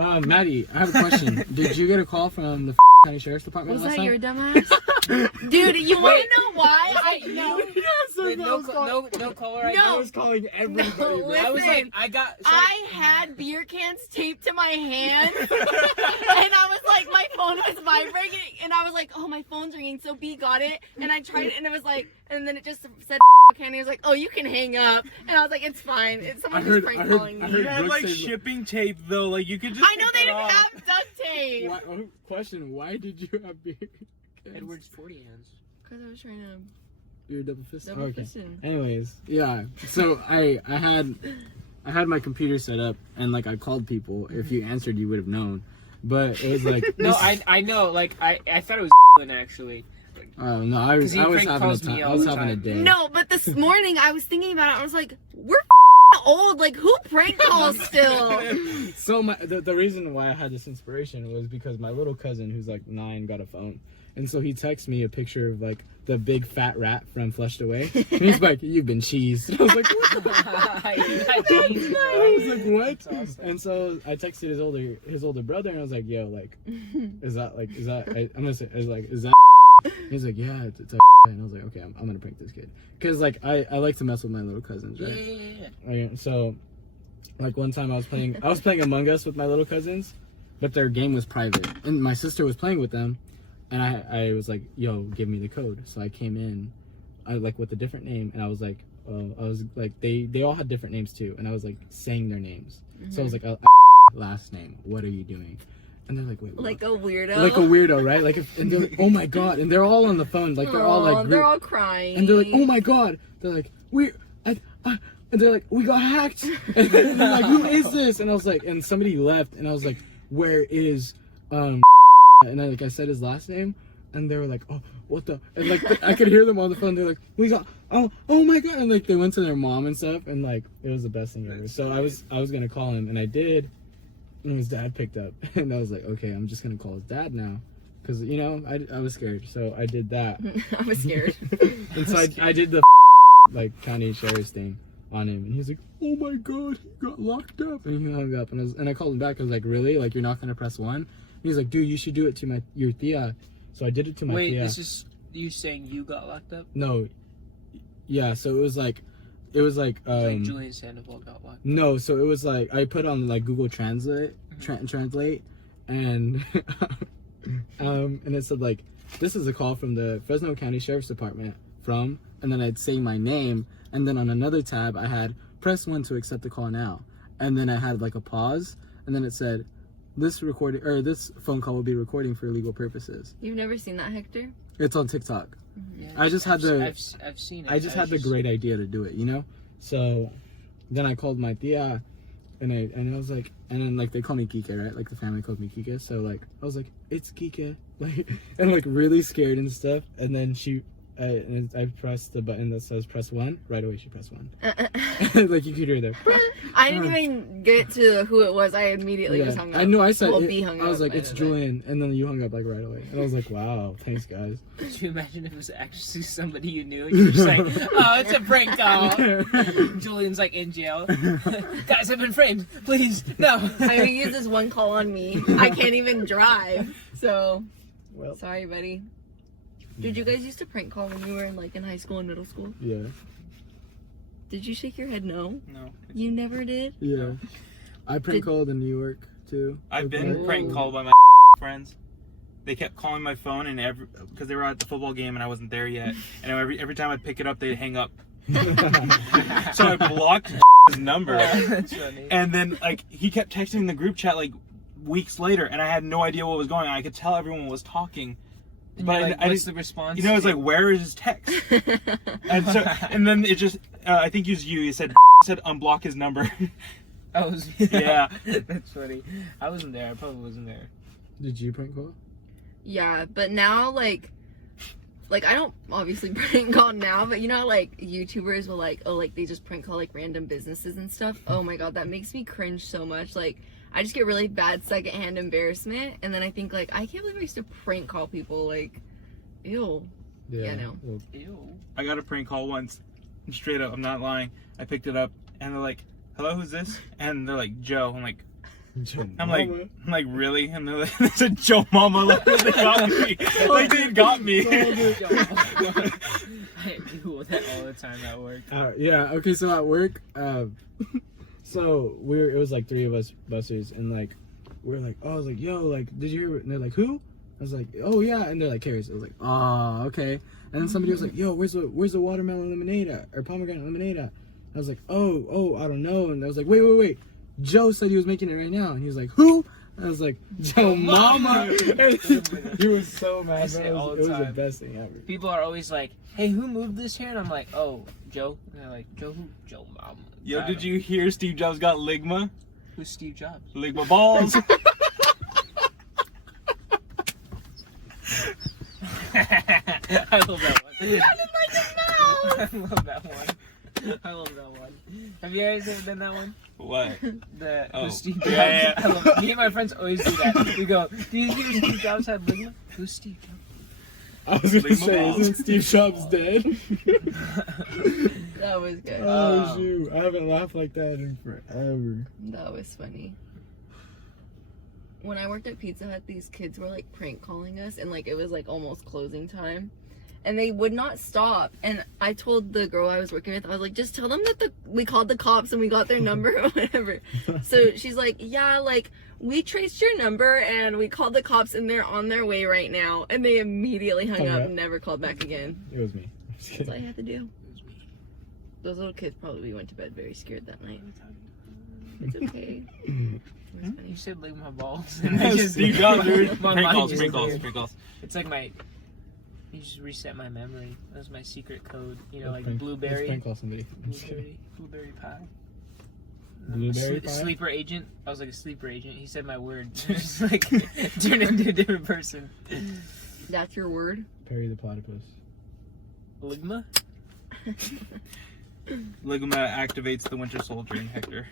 Maddie, I have a question. Did you get a call from the County Sheriff's Department Was last that night? your dumbass? Dude, you want to know why? I know. Wait, no caller ID? I was calling everybody. No, bro. I was listen. like, I had beer cans taped to my hand, and I was like, my phone was vibrating, and I was like, oh, my phone's ringing. So B got it, and I tried it, and it was like, and then it just said okay, and he was like, oh, you can hang up, and I was like, it's fine. It's someone who's prank calling me. heard You had Brooke like say- shipping tape though, like you could just. I know take they that didn't off. have duct tape. Question: why did you have beer? Edward's 40 hands. Because I was trying to You're double fisted. double Okay. fist him. Anyways, yeah. So I had my computer set up and like I called people. If you answered, you would have known. But it was like No, I know. Like I thought it was actually. oh no, I was 'Cause he having a prank calls time. me I all was the having a time. day. No, but this morning I was thinking about it. I was like, we're old. Like, who prank calls still? So the reason why I had this inspiration was because my little cousin, who's like 9, got a phone, and so he texted me a picture of like the big fat rat from Flushed Away. And he's like, "You've been cheesed." And I was like, "What?" I was like, "What?" Awesome. And so I texted his older brother, and I was like, "Yo, like, is that I'm gonna say, is that?" He's like, "Yeah, it's a." And I was like, "Okay, I'm gonna prank this kid," because like I like to mess with my little cousins, right? Yeah. So, like one time I was playing Among Us with my little cousins, but their game was private, and my sister was playing with them, and I was like, "Yo, give me the code." So I came in, with a different name, and I was like, they all had different names too, and I was like saying their names. So I was like, last name, what are you doing? And they're like, wait, what? Like a weirdo. Like a weirdo, right? Like, and they're like, oh my god, and they're all on the phone, like they're all like, they're all crying. and they're like, oh my god, they're like, and they're like, we got hacked, and they're like, who is this? And I was like, and somebody left, and I was like, where is, and I said his last name, and they were like, oh, what the, and like, I could hear them on the phone, they're like, we got, oh my god, and like, they went to their mom and stuff, and like, it was the best thing ever. So I was gonna call him, and I did, and his dad picked up, and I was like, okay, I'm just gonna call his dad now, because, you know, I was scared, so I did that. I was scared. And so I did the like county sheriff's thing on him, and he's like, oh my god, he got locked up, and he hung up, and I called him back. I was like, really? Like, you're not gonna press 1? And he's like, dude, you should do it to your tia. So I did it to my Wait, tia. this is you saying you got locked up? No, yeah. So it was like Like Julian Sandoval got locked up. no. So it was like I put on like Google Translate, translate, and and it said like, this is a call from the Fresno County Sheriff's Department from, and then I'd say my name, and then on another tab I had press 1 to accept the call now, and then I had like a pause, and then it said this phone call will be recording for legal purposes. You've never seen that, Hector? It's on TikTok. Yeah, I just had the I've seen it. I just had the great idea to do it, you know. So then I called my tia, and I was like, and then like they call me Kike, right? Like the family called me Kike. So like I was like, it's Kike, like, and like really scared and stuff. And then I pressed the button that says press 1. Right away she pressed 1. Like you could hear there. I didn't even get to who it was. I immediately just hung up. I know. I said Well, it, B hung I was up, like, by it's the way. Julian, and then you hung up like right away. And I was like, wow, thanks guys. Could you imagine if it was actually somebody you knew? And you're just like, oh, it's a prank call. Julian's like in jail. Guys, I've been framed. Please, no. I mean, he used this one call on me. I can't even drive. So, Well, sorry, buddy. Did you guys used to prank call when you were in high school and middle school? yeah, Did you shake your head no? No. You never did? yeah. I prank called in New York too. I've been Ooh. prank called by my friends. They kept calling my phone, and because they were at the football game and I wasn't there yet, and every time I'd pick it up, they'd hang up. So I blocked his number, That's funny. and then like he kept texting the group chat like weeks later, and I had no idea what was going on. I could tell everyone was talking, And but you're like, I what's just, the response? you know, it's like, where is his text? And then it just, I think it was you. You said unblock his number. I was. Yeah. That's funny. I wasn't there. I probably wasn't there. Did you prank call? Yeah, but now, like I don't obviously prank call now, but you know how, like, YouTubers will, like, they just prank call, like, random businesses and stuff? Oh my god, that makes me cringe so much. Like, I just get really bad secondhand embarrassment, and then I think, like, I can't believe I used to prank call people, like, ew. Yeah, no. Well, Ew. I got a prank call once, and straight up, I'm not lying. I picked it up, and they're like, hello, who's this? And they're like, Joe. I'm like, I'm like, really? And they're like, they said Joe Mama. Like, they got me. Like, they got me. I do that all the time at work. Yeah. Okay. So at work, so it was like 3 of us bussers, and like we're like, oh, I was like, yo, like, did you hear? And they're like, who? I was like, oh yeah, and they're like, Karis. I was like, oh, okay. And then somebody was like, yo, where's the watermelon lemonade at, or pomegranate lemonade at? I was like, oh, I don't know. And I was like, wait. Joe said he was making it right now, and he was like, who? And I was like, Joe Mama. He was so mad. I say It all was the the time. best thing ever. People are always like, hey, who moved this here? And I'm like, oh, Joe. And they're like, Joe who? Joe Mama. Yo, did you hear Steve Jobs got Ligma? Who's Steve Jobs? Ligma balls. I love that one. I love that one. I love that one. Have you guys ever done that one? What? Oh. Who's Steve Jobs? Yeah. I love it. Me and my friends always do that. We go, do you hear Steve Jobs had Ligma? Who's Steve Jobs? I was gonna Ligma say, balls. isn't Steve Jobs dead? That was good. Oh shoot! I haven't laughed like that in forever. That was funny. When I worked at Pizza Hut, these kids were like prank calling us, and like it was like almost closing time, and they would not stop. And I told the girl I was working with, I was like, just tell them that we called the cops and we got their number or whatever. So she's like, yeah, like we traced your number and we called the cops and they're on their way right now. And they immediately hung up and never called back again. It was me. I'm just That's all I kidding. had to do. Those little kids probably went to bed very scared that night. It's okay. It was funny. You said Ligma balls. And I just, Steve Jobs, dude. My Prank mind calls, just prank calls, cleared. prank calls. It's like my. You just reset my memory. That was my secret code. You know, like Let's blueberry. prank call somebody. I'm just kidding. Blueberry pie. Blueberry pie? Sleeper agent. I was like a sleeper agent. He said my word. Just like turned into a different person. That's your word? Perry the platypus. Ligma? Ligma activates the Winter Soldier in Hector.